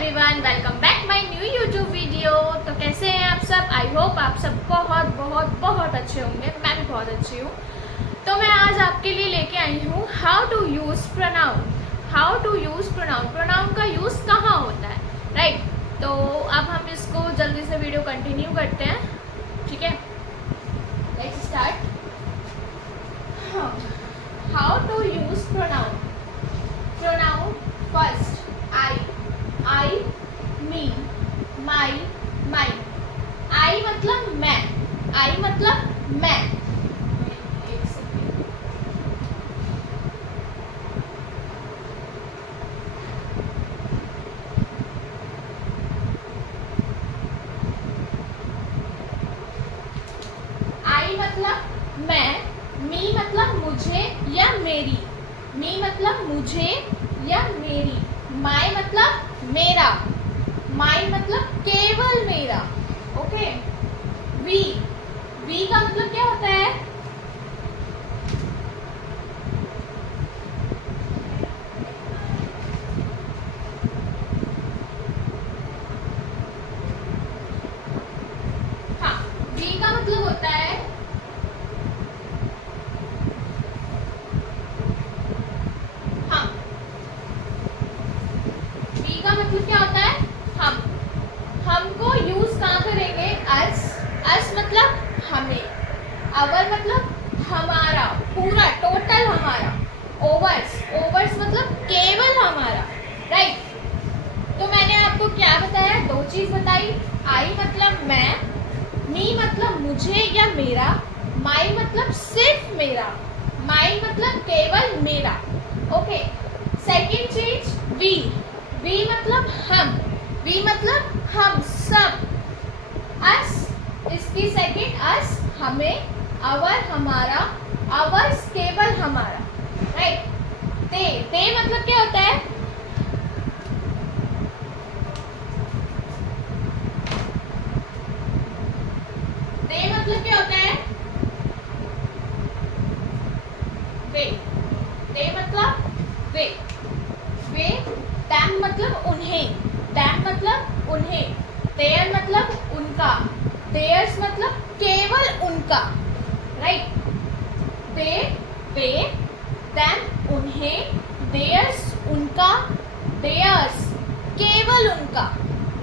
Everyone, welcome back my new YouTube video. तो कैसे हैं आप सब? आई होप आप सब बहुत बहुत बहुत अच्छे होंगे। मैं भी बहुत अच्छी हूँ। तो मैं आज आपके लिए लेके आई हूँ how to use pronoun. How to use pronoun, pronoun का यूज़ कहाँ होता है, राइट। तो अब हम इसको जल्दी से वीडियो कंटिन्यू करते हैं, ठीक है। Let's start. How to use pronoun. Pronoun first I, me, my, mine। I मतलब मैं, I मतलब मैं। एक सेकेंड। I मतलब मैं, me मतलब मुझे या मेरी, me मतलब मुझे या मेरी, my मतलब मेरा, माई मतलब केवल मेरा, ओके। वी, वी का मतलब क्या होता है? हाँ, वी का मतलब होता है हम। वी का मतलब क्या होता है? हम। हमको यूज कहाँ करेंगे? अस। अस मतलब हमें। अवर मतलब हमारा, पूरा, टोटल हमारा। ओवर्स, ओवर्स मतलब केवल हमारा, राइट। तो मैंने आपको क्या बताया? दो चीज बताई। आई मतलब मैं, मी मतलब मुझे या मेरा, माई मतलब सिर्फ मेरा, माई मतलब केवल मेरा, ओके। सेकेंड चीज वी, वी मतलब हम, वी मतलब हम सब। अस, इसकी सेकेंड अस हमें, अवर हमारा, अवर्स केवल हमारा, राइट। ते मतलब क्या होता है? ते मतलब क्या होता है? वे। ते मतलब वे, वे। them मतलब उन्हें, them मतलब उन्हें। their मतलब उनका, theirs मतलब केवल उनका, राइट। they, वे, them उन्हें, theirs उनका, theirs केवल उनका,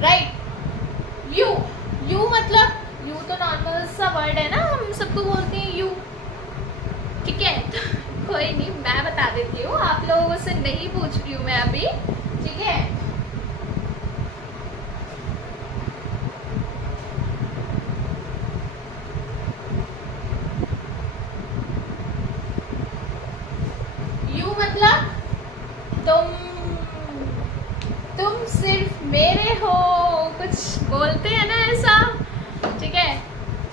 राइट। यू, यू मतलब, यू तो नॉर्मल सा वर्ड है ना, हम सबको बोलते हैं यू, ठीक है। तो कोई नहीं, मैं बता देती हूँ, आप लोगों से नहीं पूछ रही हूँ मैं अभी, ठीक है। यू मतलब तुम सिर्फ मेरे हो, कुछ बोलते हैं ना ऐसा, ठीक है।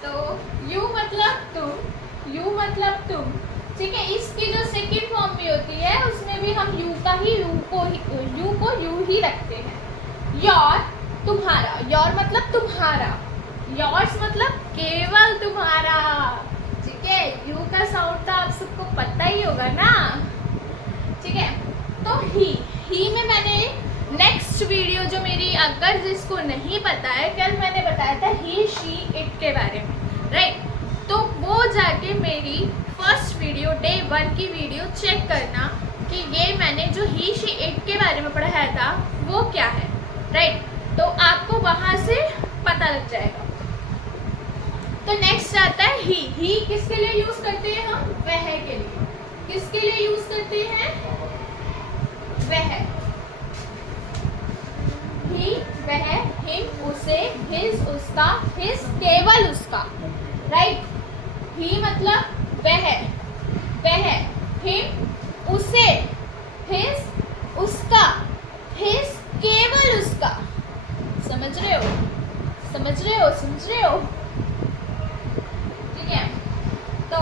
तो यू मतलब तुम, यू मतलब तुम, ठीक है। इसकी जो सेकेंड फॉर्म भी होती है उसमें भी हम यू को यू ही रखते हैं। योर तुम्हारा, योर मतलब तुम्हारा, योर्स मतलब केवल तुम्हारा, ठीक है। यू का साउंड तो आप सबको पता ही होगा ना, ठीक है। तो ही में मैंने नेक्स्ट वीडियो जो मेरी, अगर जिसको नहीं पता है, कल मैंने बताया था ही शी इट के बारे में, राइट। तो वो जाके मेरी फर्स्ट वीडियो डे 1 की वीडियो चेक करना कि ये मैंने जो ही शी इट के बारे में पढ़ाया था वो क्या है, राइट। तो आपको वहां से पता लग जाएगा। तो नेक्स्ट आता है ही किसके लिए यूज करते हैं हम? वह के लिए। किसके लिए यूज करते हैं? वह। ही, वह, हिम उसे, हिज उसका, हिज केवल उसका, राइट। ही मतलब वह, वह, हिम उसे, हिज उसका, हिज केवल उसका। समझ रहे हो? समझ रहे हो? समझ रहे हो? ठीक है। तो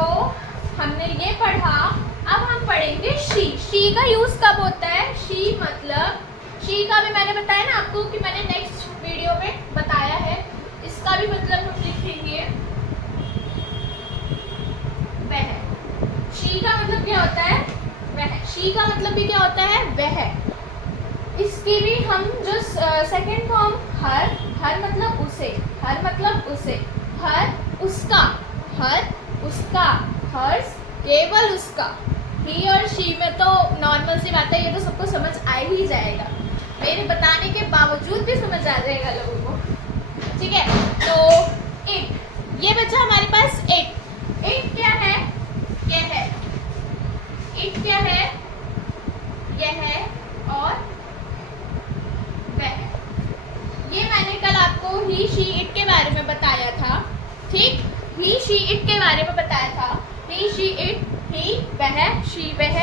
हमने ये पढ़ा। अब हम पढ़ेंगे शी का यूज कब होता है? शी मतलब, शी का भी मैंने बताया ना आपको कि मैंने नेक्स्ट वीडियो में बताया है। इसका भी मतलब हम लिखेंगे वह। शी का मतलब क्या होता है? वह। शी का मतलब भी क्या होता है? वह। इस उसकी भी हम जो सेकेंड फॉर्म हर, हर मतलब उसे, हर मतलब उसे, हर उसका, हर उसका, हर्स केवल उसका, ही और शी में तो नॉर्मल सी बात है, ये तो सबको समझ आ ही जाएगा, मेरे बताने के बावजूद भी समझ आ जाएगा लोगों को, ठीक है। तो इट, ये बचा हमारे पास इट। इट क्या है? यह है। इट क्या है? यह है और वह। ये मैंने कल आपको ही शी इट के बारे में बताया था, ठीक, ही शी इट के बारे में बताया था। ही शी इट, ही वह, शी वह,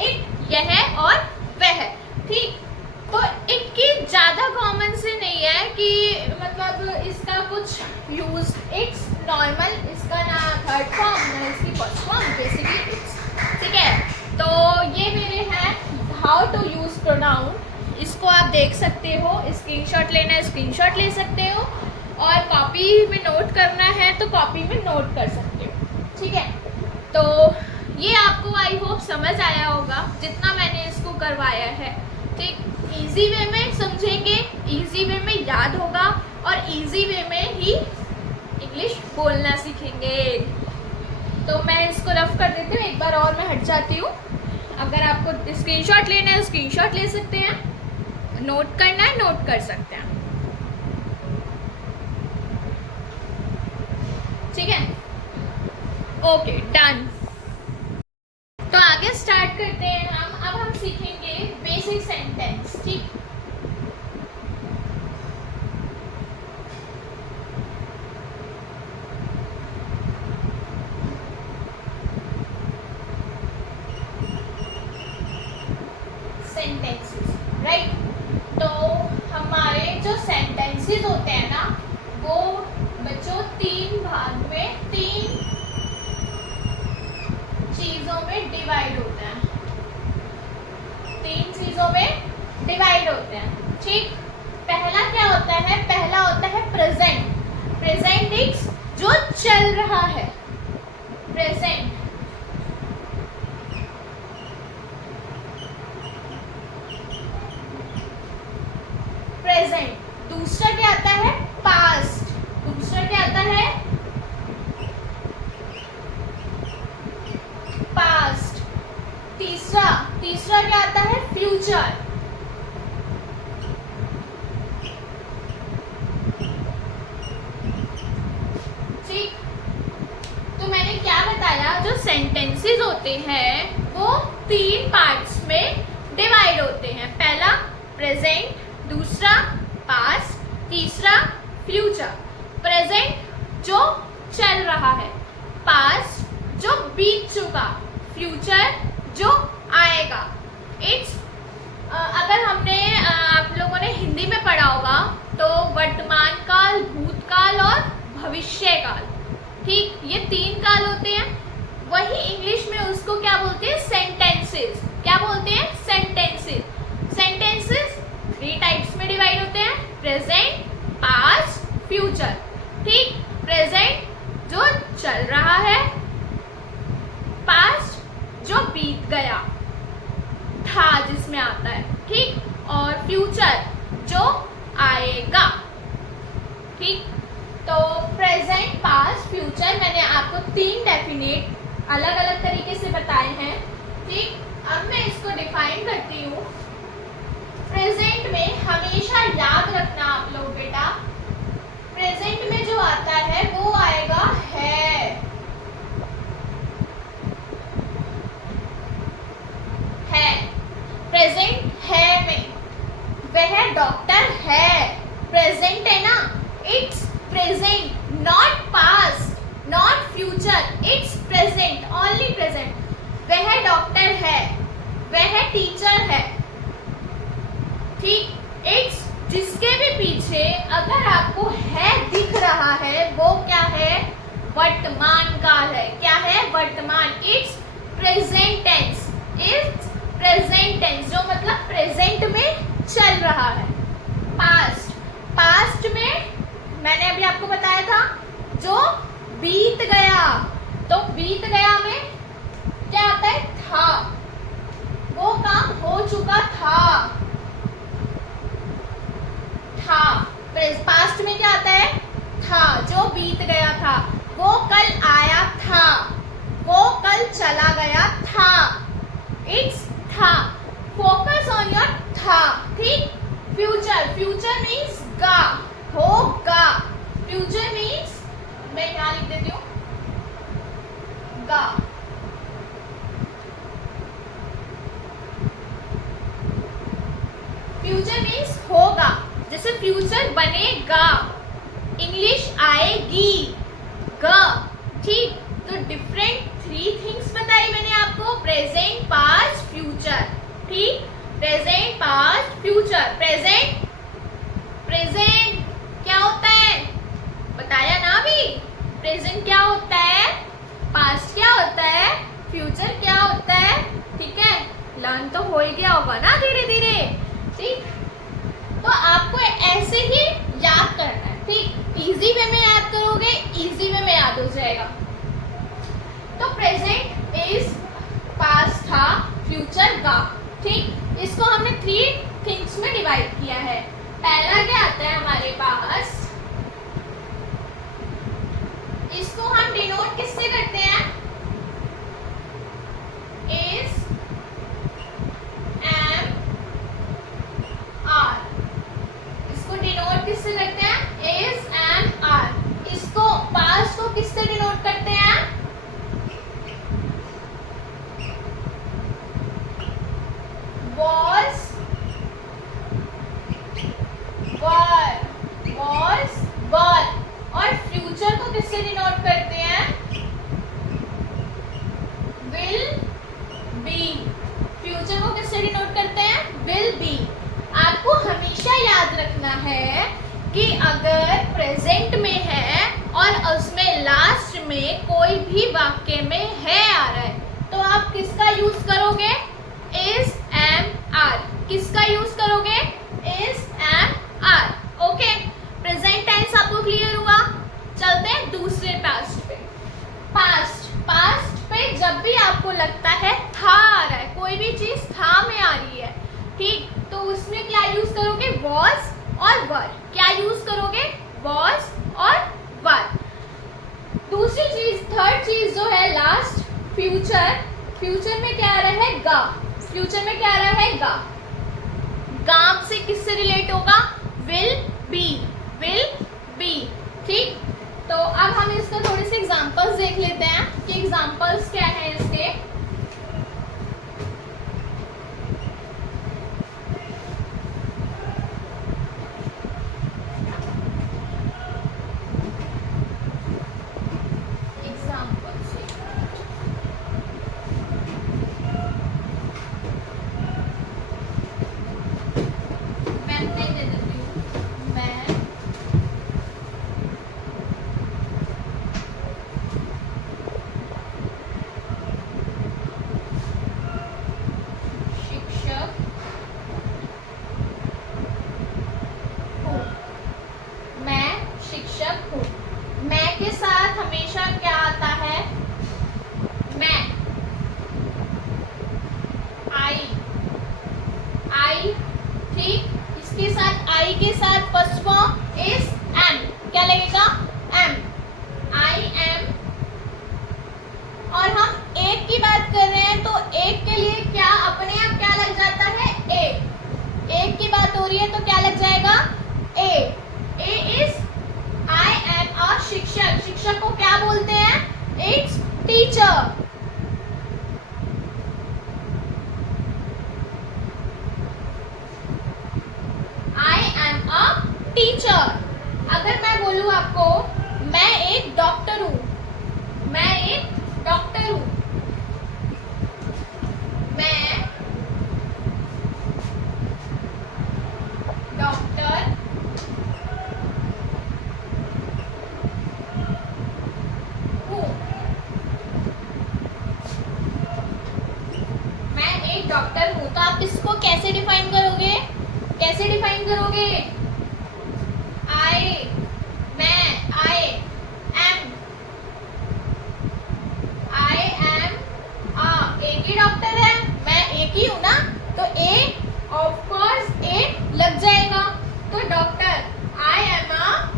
इट यह और वह, ठीक। तो इट की ज़्यादा कॉमन से नहीं है कि मतलब इसका कुछ यूज, इट्स नॉर्मल, इसका ना थर्ड फॉर्म ना इसकी फर्स्ट फॉर्म, बेसिकली इट्स, ठीक है। तो ये मेरे हैं हाउ टू यूज प्रोनाउन, इसको आप देख सकते हो, स्क्रीनशॉट लेना है स्क्रीनशॉट ले सकते हो, और कॉपी में नोट करना है तो कॉपी में नोट कर सकते हो, ठीक है। तो ये आपको आई होप समझ आया होगा जितना मैंने इसको करवाया है, ठीक। इजी वे में समझेंगे, इजी वे में याद होगा, और इजी वे में ही इंग्लिश बोलना सीखेंगे। तो मैं इसको रफ कर देती हूँ एक बार और, मैं हट जाती हूँ। अगर आपको स्क्रीनशॉट लेना है स्क्रीनशॉट ले सकते हैं, नोट करना है नोट कर सकते हैं, ठीक है। Okay done. तो आगे स्टार्ट करते हैं हम। अब हम सीखेंगे बेसिक सेंटेंस, ठीक। Sentences, right. तो हमारे जो सेंटेंसेस होते हैं ना, वो बच्चों तीन भाग में, तीन चीजों में डिवाइड होते हैं, तीन चीजों में डिवाइड होते हैं, ठीक। पहला क्या होता है? पहला होता है प्रेजेंट। प्रेजेंट इज जो चल रहा है, प्रेजेंट। प्रेजेंट। दूसरा क्या आता है? पास्ट। दूसरा क्या आता है? पास्ट। तीसरा, तीसरा क्या आता है? फ्यूचर। ठीक। तो मैंने क्या बताया, जो सेंटेंसेस होते हैं वो तीन पार्ट्स में डिवाइड होते हैं। पहला प्रेजेंट, दूसरा पास्ट, तीसरा फ्यूचर। प्रेजेंट जो चल रहा है, पास्ट जो बीत चुका, फ्यूचर जो आएगा। इट्स अगर हमने आप लोगों ने हिंदी में पढ़ा होगा तो वर्तमान काल, भूतकाल और भविष्य काल, ठीक, ये तीन काल होते हैं। वही इंग्लिश में उसको क्या बोलते हैं? सेंटेंसेस। क्या बोलते हैं? सेंटेंसेस। सेंटेंसेस थ्री टाइप्स में डिवाइड होते हैं, प्रेजेंट, पास्ट, फ्यूचर, ठीक। प्रेजेंट जो चल रहा है, पास्ट जो बीत गया था जिसमें आता है, ठीक, और फ्यूचर जो आएगा, ठीक। तो प्रेजेंट, पास्ट, फ्यूचर मैंने आपको तीन डेफिनेट अलग अलग तरीके से बताए हैं, ठीक। अब मैं इसको डिफाइन करती हूँ। प्रेजेंट में हमेशा याद रखना आप लोग बेटा, प्रेजेंट में जो आता है वो आएगा है। प्रेजेंट है में वह डॉक्टर है, प्रेजेंट है ना, it's present, not past, not future, it's present, only present. वह डॉक्टर है, वह टीचर है, ठीक। इट्स जिसके भी पीछे अगर आपको है दिख रहा है वो क्या है? वर्तमान काल है। क्या है? वर्तमान। It's present tense, it's present tense जो मतलब प्रेजेंट में चल रहा है। पास्ट, पास्ट में मैंने अभी आपको बताया था जो बीत गया, तो बीत गया में क्या आता है? था, वो काम हो चुका था, बीत गया था, वो कल आया था, वो कल चला गया था, इट्स था। फोकस ऑन योर था, ठीक। फ्यूचर, फ्यूचर मीन्स गा, होगा। फ्यूचर मीन्स, मैं यहाँ लिख देती हूँ, गा। फ्यूचर मीन्स होगा, जैसे फ्यूचर बनेगा, इंग्लिश आएगी, ग, ठीक। तो डिफरेंट 3 थिंग्स बताई मैंने आपको, प्रेजेंट, पास्ट, फ्यूचर, ठीक। Present, past, future. Present, present क्या होता है, बताया ना अभी। प्रेजेंट क्या होता है, पास्ट क्या होता है, फ्यूचर क्या होता है, ठीक है। लर्न तो हो ही गया होगा ना धीरे धीरे, ठीक। तो आपको ऐसे ही याद करना है, ठीक। इजी वे में याद करोगे, इजी वे में याद हो जाएगा। तो प्रेजेंट इज पास्ट था, फ्यूचर गा, ठीक। इसको हमने 3 थिंग्स में डिवाइड किया है। पहला क्या आता है हमारे पास, इसको हम डिनोट किससे करते हैं, इज, एम, आर। इसको डिनोट किससे करते हैं, इज, एम, आर। इसको पास्ट को किससे डिनोट करते हैं, was, were, was, were। और फ्यूचर को किससे डिनोट करते हैं, will be। फ्यूचर को किससे डिनोट करते हैं, will be। आपको हमेशा याद रखना है कि अगर प्रेजेंट में है और उसमें लास्ट में कोई भी वाक्य में है आ रहा है, तो आप किसका यूज करोगे, इज, एम, आर। किसका यूज करोगे, is, am, are, okay. Present tense आपको क्लियर हुआ। चलते हैं दूसरे पास्ट पे। पास्ट, पास्ट पे जब भी आपको लगता है था आ रहा है, कोई भी चीज था में आ रही है, ठीक, तो उसमें क्या यूज करोगे, वॉज और वर। क्या यूज करोगे, वॉज और वर। दूसरी चीज, थर्ड चीज जो है लास्ट, फ्यूचर। फ्यूचर में क्या आ रहा है, गा। फ्यूचर में क्या आ रहा है, गा। गा से किससे रिलेट होगा, विल बी, विल बी, ठीक। तो अब हम इसका थोड़े से एग्जांपल्स देख लेते हैं कि एग्जांपल्स क्या है इसके। डॉक्टर हूँ, तो आप इसको कैसे डिफाइन करोगे, कैसे डिफाइन करोगे, आई, मैं, आई एम एक ही डॉक्टर है, मैं एक ही हूँ ना, तो ए ऑफ कोर्स ए लग जाएगा। तो डॉक्टर, आई एम अ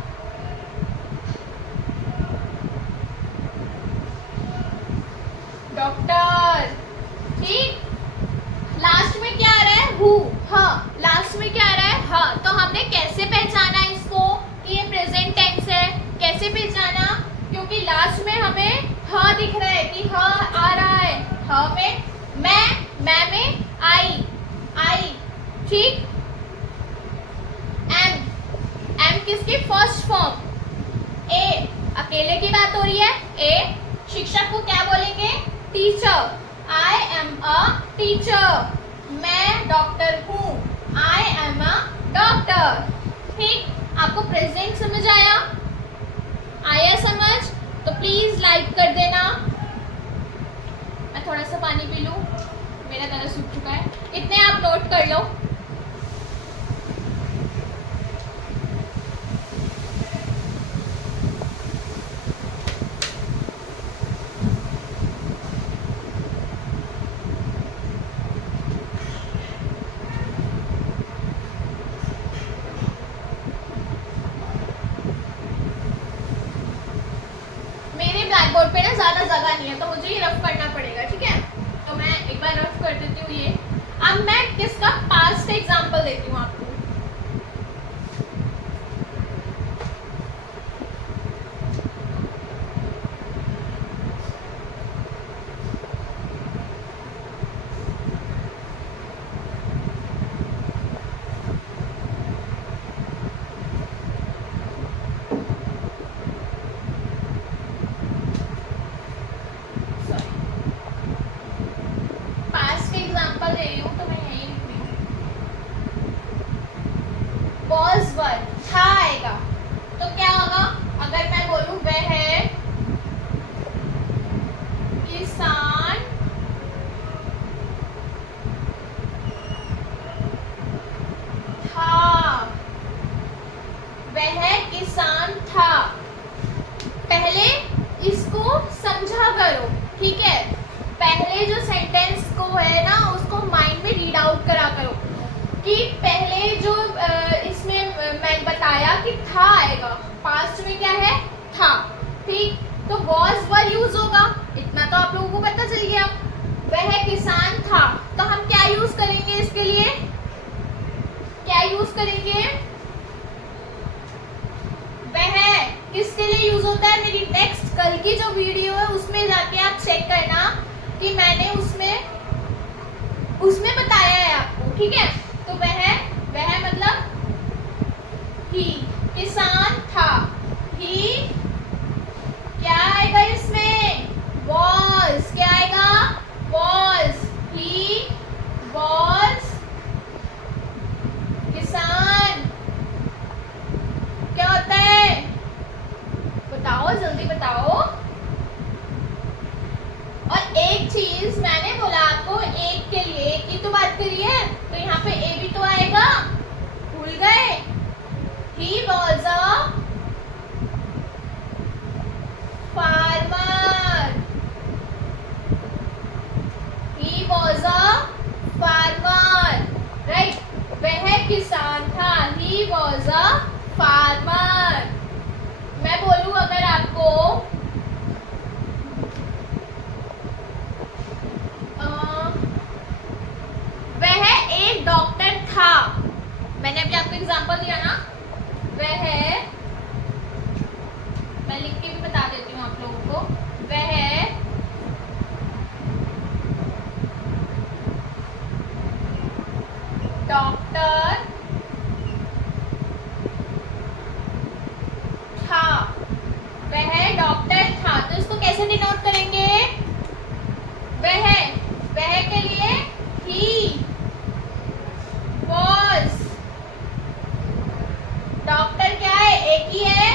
इसकी फर्स्ट फॉर्म ए, अकेले की बात हो रही है, ए। शिक्षक को क्या बोलेंगे? Teacher. I am a teacher, मैं डॉक्टर हूँ, आई एम अ डॉक्टर। ठीक, आपको प्रेजेंट समझ आया? आया समझ? तो प्लीज लाइक कर देना। मैं थोड़ा सा पानी पी लूँ, मेरा गला सूख चुका है। इतने आप नोट कर लो। ब्लैक बोर्ड पे ना ज़्यादा जगह नहीं है, तो मुझे ये रफ करना पड़ेगा, ठीक है? तो मैं एक बार रफ कर देती हूँ ये। अब मैं किसका पास्ट एग्जांपल देती हूँ आपको। was वर था आएगा, तो क्या होगा? अगर मैं बोलूं वह किसान था, वह किसान था। पहले इसको समझा करो, ठीक है? पहले जो सेंटेंस को है ना, उसको माइंड में रीड आउट करा करो कि पहले जो इसमें मैं बताया कि था आएगा, पास्ट में क्या है? था। ठीक, तो was वर यूज होगा, इतना तो आप लोगों को पता चल गया। वह किसान था, तो हम क्या यूज करेंगे इसके लिए? क्या यूज करेंगे? वह किसके लिए यूज होता है? मेरी नेक्स्ट कल की जो वीडियो है उसमें जाके आप चेक करना कि मैंने उसमें बताया है आपको, ठीक है? तो वह मतलब ही, किसान था, ही क्या आएगा इसमें? was, क्या आएगा? was, he was किसान। क्या होता है? बताओ, जल्दी बताओ। और एक चीज मैंने बोला आपको, एक के लिए एक की तो बात करी है, तो यहाँ पे ए भी तो आएगा, भूल गए? He was a farmer. He was a farmer. Right? वह किसान था। He was a farmer. मैं बोलूं अगर आपको वह एक डॉक्टर था, मैंने अभी आपको एग्जांपल दिया ना, वह, मैं लिख के भी बता देती हूँ आप लोगों को, वह डॉक्टर था, वह डॉक्टर था। तो इसको कैसे डिनोट करेंगे? वह के लिए ही was, डॉक्टर क्या है? एक ही है,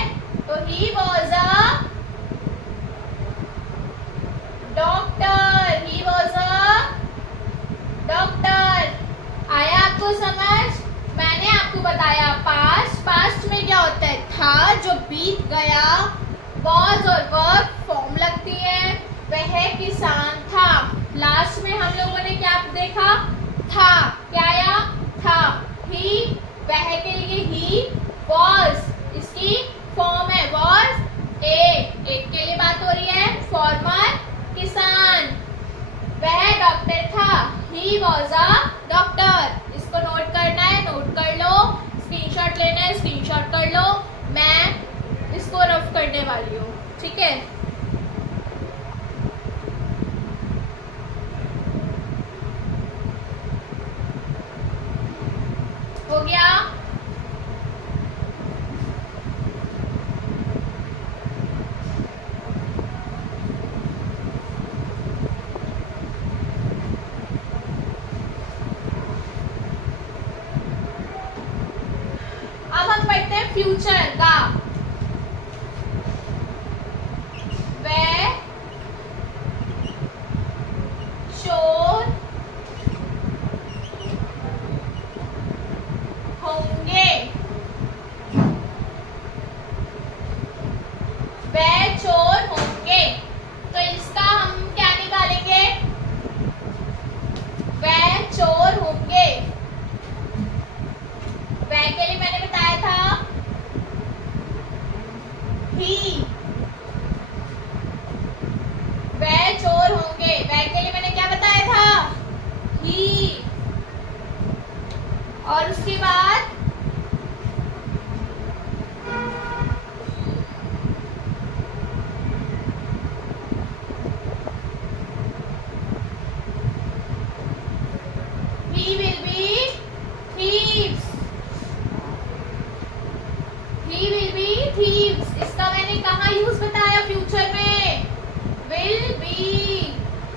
तो he was a doctor, he was a doctor. आया आपको समझ? मैंने आपको बताया पास्ट में क्या होता है? था, जो बीत गया, was और verb फॉर्म लगती है। वह किसान था, लास्ट में हम लोगों ने क्या देखा? था, क्या आया? था। ही, वह के लिए ही, was, इसकी फॉर्म है was, एक के लिए बात हो रही है, फॉर्मर, किसान। वह डॉक्टर था, ही was a डॉक्टर। इसको नोट करना है, नोट कर लो। स्क्रीनशॉट लेना है, स्क्रीनशॉट कर लो। मैं इसको रफ करने वाली हूँ, ठीक है? हो गया? फ्यूचर गा, वह चोर होंगे, वह चोर होंगे। तो इसका हम क्या निकालेंगे, वह चोर होंगे। वह के लिए मैंने बताया था ही, वह चोर होंगे। वह के लिए मैंने क्या बताया था, ही। और उसके बाद he will be thieves, he will be thieves। इसका मैंने कहाँ यूज बताया, फ्यूचर में will be।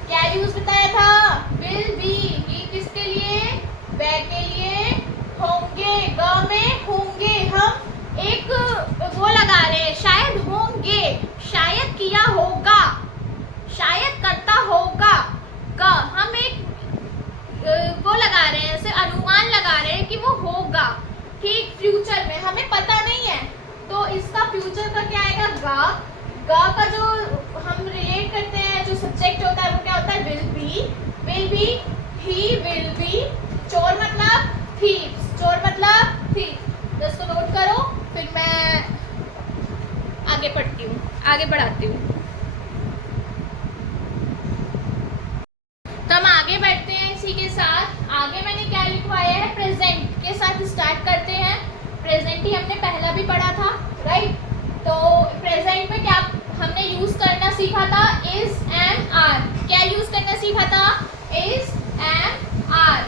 क्या यूज बताया था, will be। ये किसके लिए, वह के लिए। होंगे, ग में होंगे, हम एक वो लगा रहे हैं, शायद होंगे, शायद किया होगा, शायद करता होगा। ग हम एक वो लगा रहे हैं, ऐसे अनुमान लगा रहे हैं कि वो होगा, ठीक, फ्यूचर में, हमें पता नहीं है। तो इसका फ्यूचर का क्या आएगा, गा। गा का जो हम रिलेट करते हैं, जो सब्जेक्ट होता है वो क्या होता है, will be. Will be, he will be. चोर मतलब थीव्स, चोर मतलब थीव। तो इसको नोट करो, फिर मैं आगे पढ़ती हूँ, आगे बढ़ाती हूँ। तो हम आगे बढ़ते हैं इसी के साथ। आगे मैंने क्या लिखवाया है, प्रेजेंट के साथ स्टार्ट करते हैं। प्रेजेंट ही हमने पहला भी पढ़ा था, राइट। तो प्रेजेंट में क्या हमने यूज करना सीखा था, इज एंड आर। क्या यूज करना सीखा था, इज एंड आर।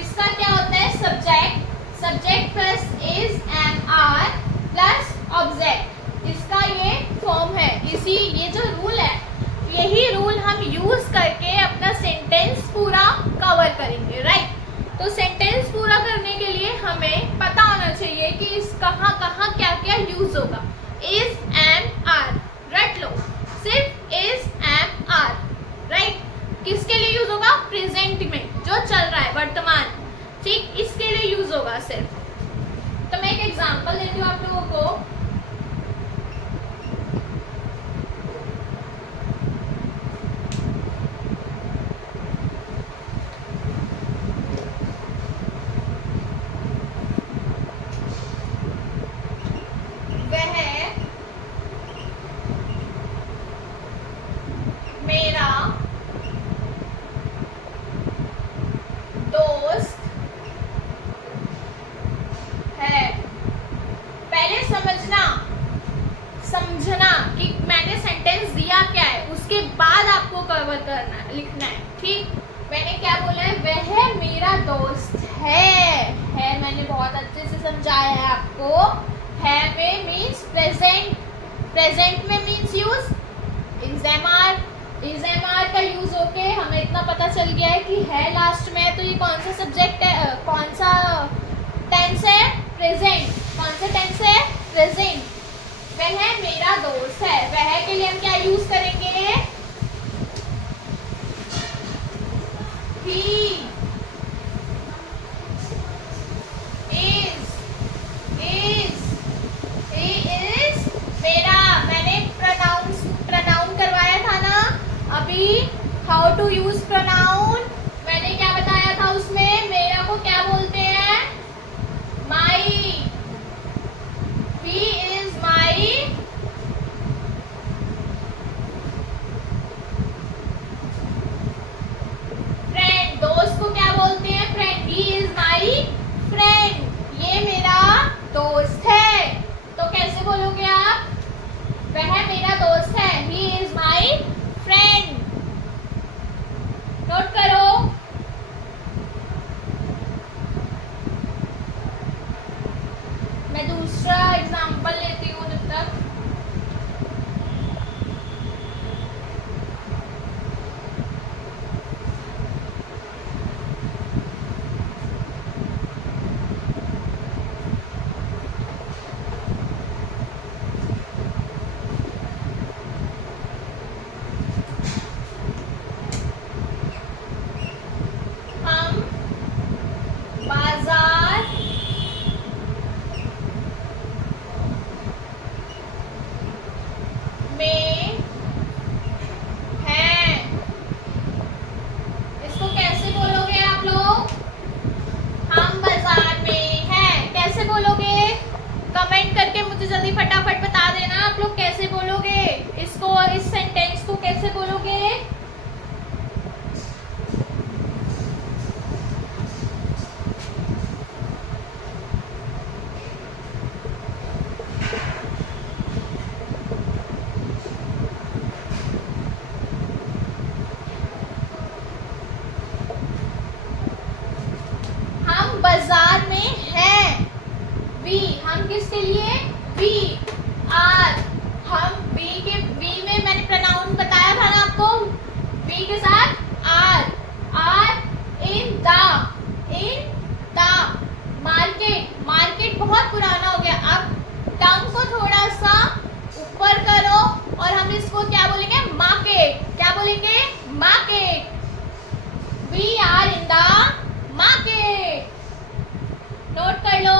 इसका क्या होता है, subject, subject plus is and are plus object. इसका ये फॉर्म है। इसी ये जो रूल है, यही रूल हम यूज करके अपना सेंटेंस पूरा कवर करेंगे, राइट। तो सेंटेंस पूरा करने के लिए हमें पता होना चाहिए कि इस कहाँ कहाँ क्या क्या यूज होगा। इज एंड आर रट लो, सिर्फ इज एंड आर, राइट। किसके लिए यूज होगा, प्रेजेंट में, जो चल रहा है वर्तमान, ठीक, इसके लिए यूज होगा सिर्फ। तो मैं एक एग्जांपल देती हूँ आप लोगों को। समझना कि मैंने सेंटेंस दिया क्या है, उसके बाद आपको कवर करना है, लिखना है, ठीक। मैंने क्या बोला है, वह मेरा दोस्त है मैंने बहुत अच्छे से समझाया है आपको। है में मीन्स प्रेजेंट, प्रेजेंट में means use is am are. Is am are का यूज होके हमें इतना पता चल गया है कि है लास्ट में, तो ये कौन सा सब्जेक्ट है, कौन सा टेंस है, प्रेजेंट। कौन सा टेंस है, प्रेजेंट। वह मेरा दोस्त है, वह के लिए हम क्या यूज करेंगे, he is मेरा। मैंने प्रनाउन करवाया था ना अभी, हाउ टू यूज प्रनाउन। मैंने क्या बताया था उसमें, मेरा को क्या बोलते हैं, माई। he is my friend। दोस्त को क्या बोलते हैं, friend. he is my friend, ये मेरा दोस्त है। तो कैसे बोलोगे आप, वह मेरा दोस्त है, he is my friend। Note करो। मैं दूसरा एग्जांपल लेती हूँ जब तक। किसके लिए? We are. हम वी में मैंने प्रोनाउन बताया था ना आपको, वी के साथ are. In the market. Market बहुत पुराना हो गया, अब टंग को थोड़ा सा ऊपर करो और हम इसको क्या बोलेंगे? मार्केट। क्या बोलेंगे? Market. We are in the market. Note कर लो।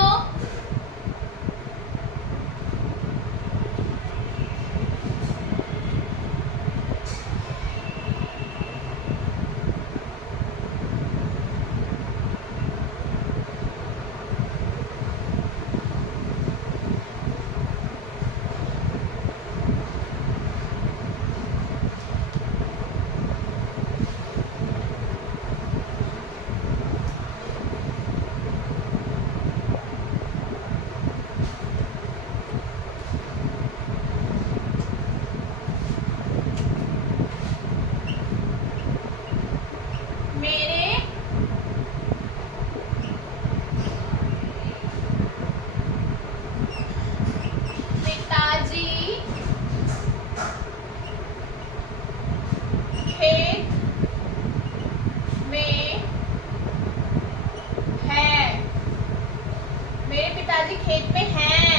खेत में हैं।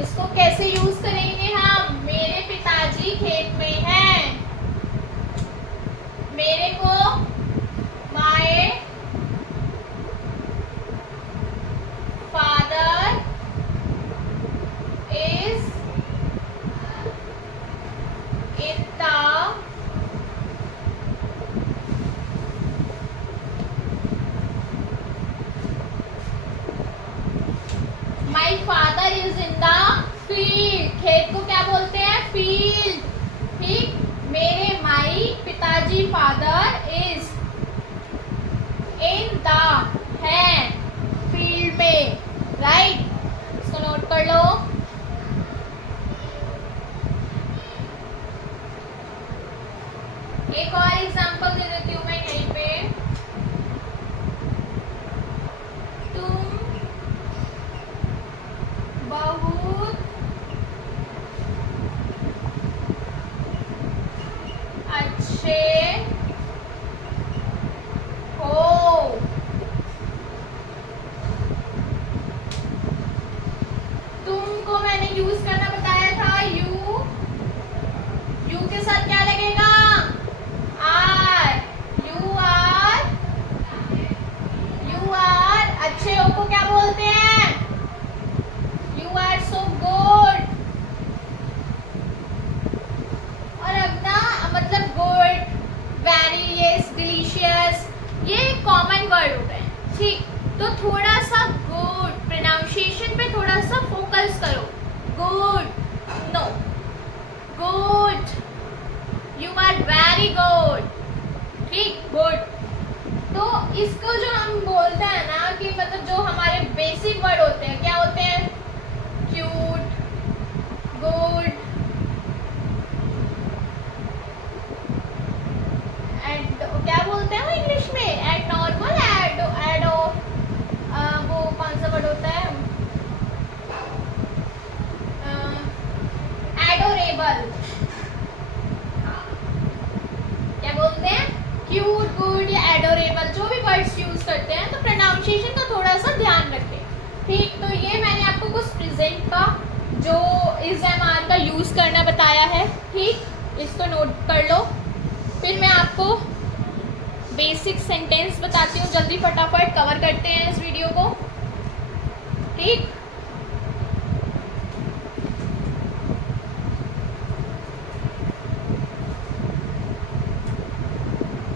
इसको कैसे यूज करेंगे हम? मेरे पिताजी खेत में हैं। मेरे को my father is in the my father is in the field. खेत को क्या बोलते हैं? फील्ड। ठीक, मेरे माई पिताजी फादर इज इन द है फील्ड में। राइट, इसको नोट कर लो। एक और एग्जांपल दे देती हूँ मैं यहीं पे। तुम बहुत अच्छे हो। तुमको मैंने यूज करना बताया था यू। यू के साथ क्या लगेगा? आर। यू आर अच्छे हो को क्या बोलते हैं? You are so good. और अब ना मतलब गुड, वेरी, यस, डिलीशियस, ये कॉमन वर्ड हो गए। ठीक, तो थोड़ा सा गुड प्रोनाउंसिएशन पे थोड़ा सा फोकस करो। Good, no, good, you are very good. ठीक, गुड। तो इसको जो हम बोलते हैं ना कि मतलब जो हमारे बेसिक वर्ड होते हैं, क्या होते हैं? क्यूट, गुड, एड, क्या बोलते हैं वो इंग्लिश में? एड नॉर्मल, एड वो कौन सा वर्ड होता है? एडोरेबल। क्या बोलते हैं? क्यूट, गुड या एडोरेबल, जो भी वर्ड्स यूज करते हैं, तो प्रोनाउंसिएशन का थोड़ा सा ध्यान रखें। ठीक, तो ये मैंने आपको कुछ प्रेजेंट का जो इज एम आर का यूज करना बताया है। ठीक, इसको नोट कर लो। फिर मैं आपको बेसिक सेंटेंस बताती हूँ, जल्दी फटाफट कवर करते हैं इस वीडियो को। ठीक,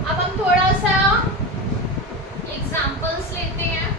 अब हम थोड़ा सा एग्जाम्पल्स लेते हैं।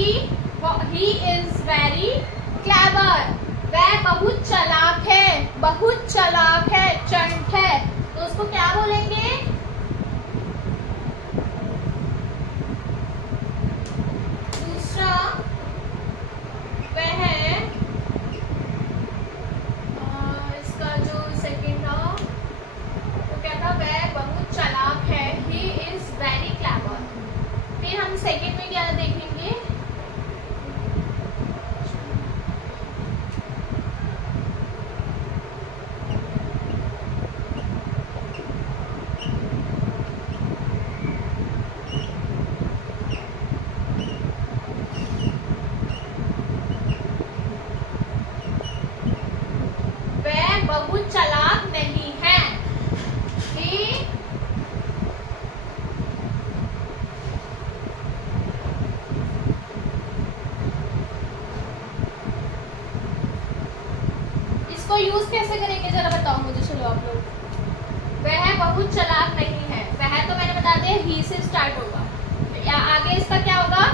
ही इज वेरी क्लेवर, वह बहुत चालाक है, बहुत चालाक है, चंट है, तो उसको क्या बोलेंगे? दूसरा वह इसका जो सेकंड था वो क्या था? वह बहुत चालाक है, ही इज वेरी क्लेवर। फिर हम सेकंड में क्या देखेंगे? वह बहुत चालाक नहीं है, इसको यूज कैसे करेंगे जरा बताओ मुझे। चलो आप लोग, वह बहुत चालाक नहीं है, वह तो मैंने बता दिया ही से स्टार्ट होगा, या आगे इसका क्या होगा?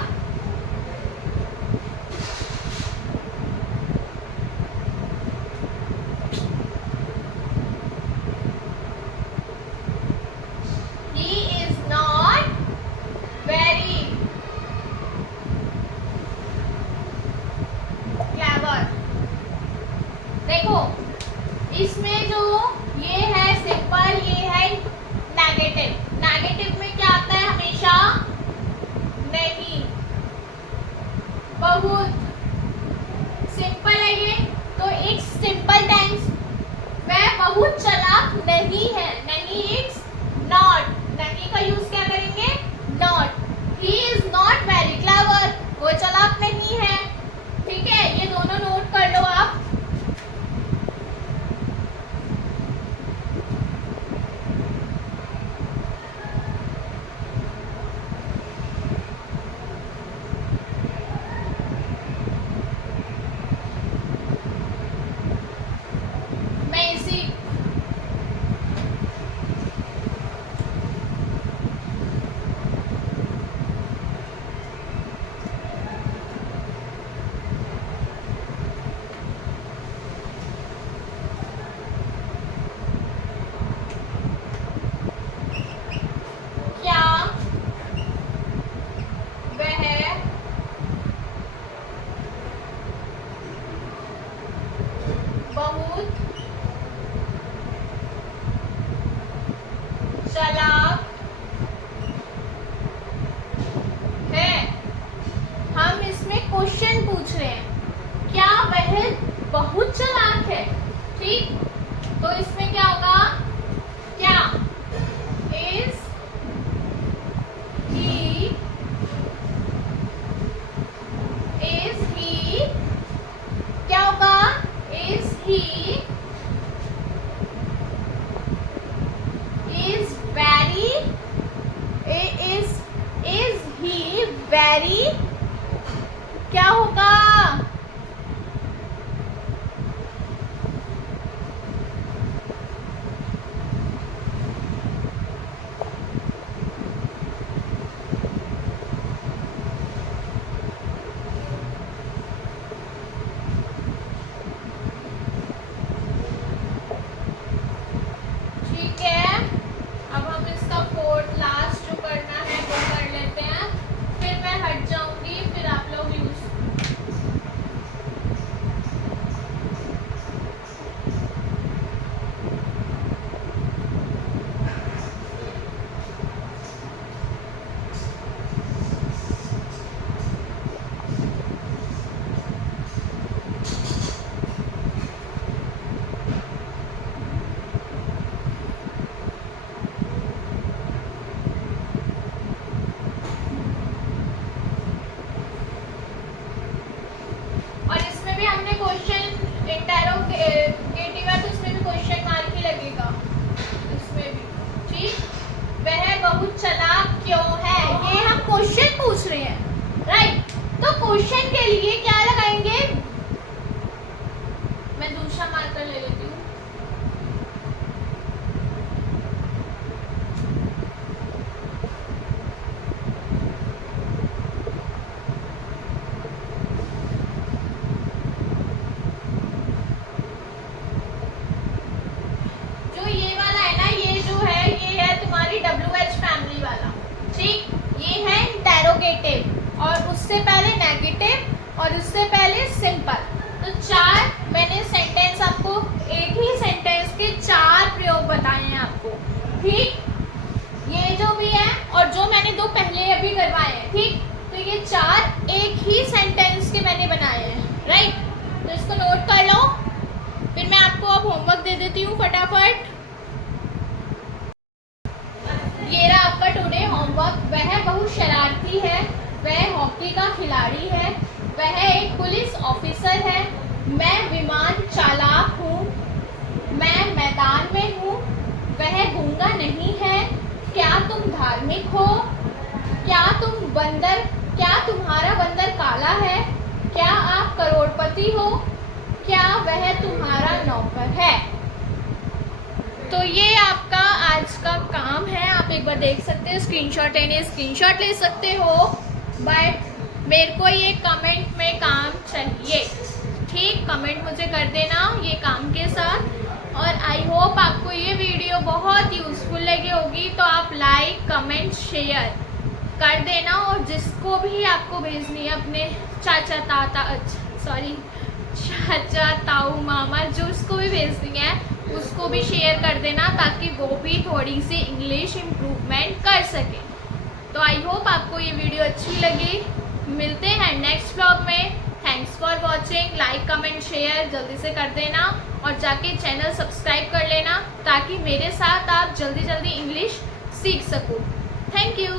He is not very clever. देखो इसमें जो ये है सिंपल, ये है नेगेटिव। नेगेटिव में क्या आता है हमेशा? नहीं। बहुत सिंपल है ये, तो एक सिंपल टेंस, वह बहुत चालाक नहीं है, नहीं इट्स नॉट, नहीं का यूज क्या करेंगे? Not. He is not very clever, वो चालाक नहीं है। ठीक है, ये दोनों नोट कर लो आप। मैं इसी क्या वह बहुत चालाक है? हम इसमें क्वेश्चन पूछ रहे हैं, क्या वह बहुत चालाक है? ठीक, तो इसमें क्या होगा? क्या इज ही, इज ही क्या होगा? Is he is very, is he very, क्या होगा? ठीक है, अब हम इसका फोर्थ लास्ट जो करना है वो कर लेते हैं, फिर मैं हट जाऊंगी, फिर आप लोग यूज। और इसमें भी हमने क्वेश्चन इंटेरोगेटिव है, तो इसमें भी क्वेश्चन मार्क ही लगेगा, इसमें भी। ठीक, वह बहुत चालाक क्यों है? ये हम क्वेश्चन पूछ रहे हैं, राइट? तो क्वेश्चन के लिए क्या लगाएंगे? मैं दूसरा मार्कर ले लेती हूँ। पहले नेगेटिव और उससे पहले सिंपल। तो 4 मैंने सेंटेंस आपको, एक ही सेंटेंस के 4 प्रयोग बताए हैं आपको, ठीक। ये जो भी है और जो मैंने 2 पहले अभी करवाए हैं, ठीक। तो ये 4 एक ही सेंटेंस के मैंने बनाए हैं, राइट। तो इसको नोट कर लो, फिर मैं आपको अब होमवर्क दे देती हूँ फटाफट। ये रहा आपका टुडे होमवर्क। वह बहुत शरारती है, वह हॉकी का खिलाड़ी है, वह एक पुलिस ऑफिसर है, मैं विमान चालक हूँ, मैं मैदान में हूँ, वह गूंगा नहीं है, क्या तुम धार्मिक हो, क्या तुम्हारा बंदर काला है, क्या आप करोड़पति हो, क्या वह तुम्हारा नौकर है। तो ये आपका आज का काम है, आप एक बार देख सकते हो, स्क्रीनशॉट ले सकते हो, बट मेरे को ये कमेंट में काम चाहिए, ठीक। कमेंट मुझे कर देना ये काम के साथ। और आई होप आपको ये वीडियो बहुत यूज़फुल लगी होगी, तो आप लाइक कमेंट शेयर कर देना। और जिसको भी आपको भेजनी है अपने चाचा ताऊ मामा, जो उसको भी भेजनी है उसको भी शेयर कर देना, ताकि वो भी थोड़ी सी इंग्लिश इम्प्रूवमेंट कर सके। तो आई होप आपको ये वीडियो अच्छी लगी। मिलते हैं नेक्स्ट व्लॉग में। Thanks for watching. Like comment share जल्दी से कर देना और जाके चैनल सब्सक्राइब कर लेना, ताकि मेरे साथ आप जल्दी जल्दी इंग्लिश सीख सको। Thank you.